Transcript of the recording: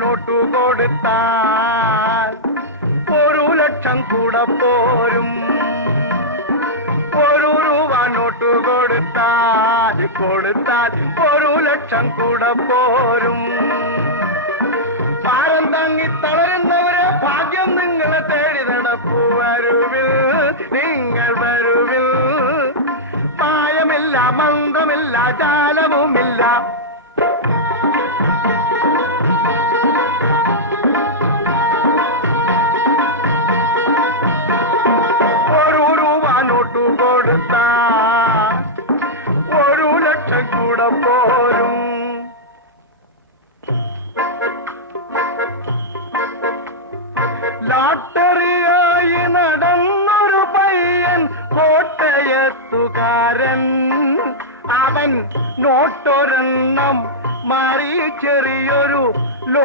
Note കൊടുത്താൽ 1 ലക്ഷം കൂടെ പോരും. 1 രൂപ നോട്ടു കൊടുത്താൽ 1 ലക്ഷം കൂടെ പോരും. ഭാരം താങ്ങി തളരുന്നവരെ ഭാഗ്യം നിങ്ങളെ തേടി നടപ്പു. വരുവിൽ നിങ്ങൾ വരുവിൽ. മായമില്ല, മന്ത്രമില്ല, ജാലവുമില്ല. 1 രൂപ നോട്ടു കൊടുത്താൽ 1 ലക്ഷം കൂടെ പോരും. ലാട്ടറിയായി നടന്നൊരു പയ്യൻ കോട്ടയത്തുകാരൻ. അവൻ നോട്ടൊരെണ്ണം മാറിച്ചെറി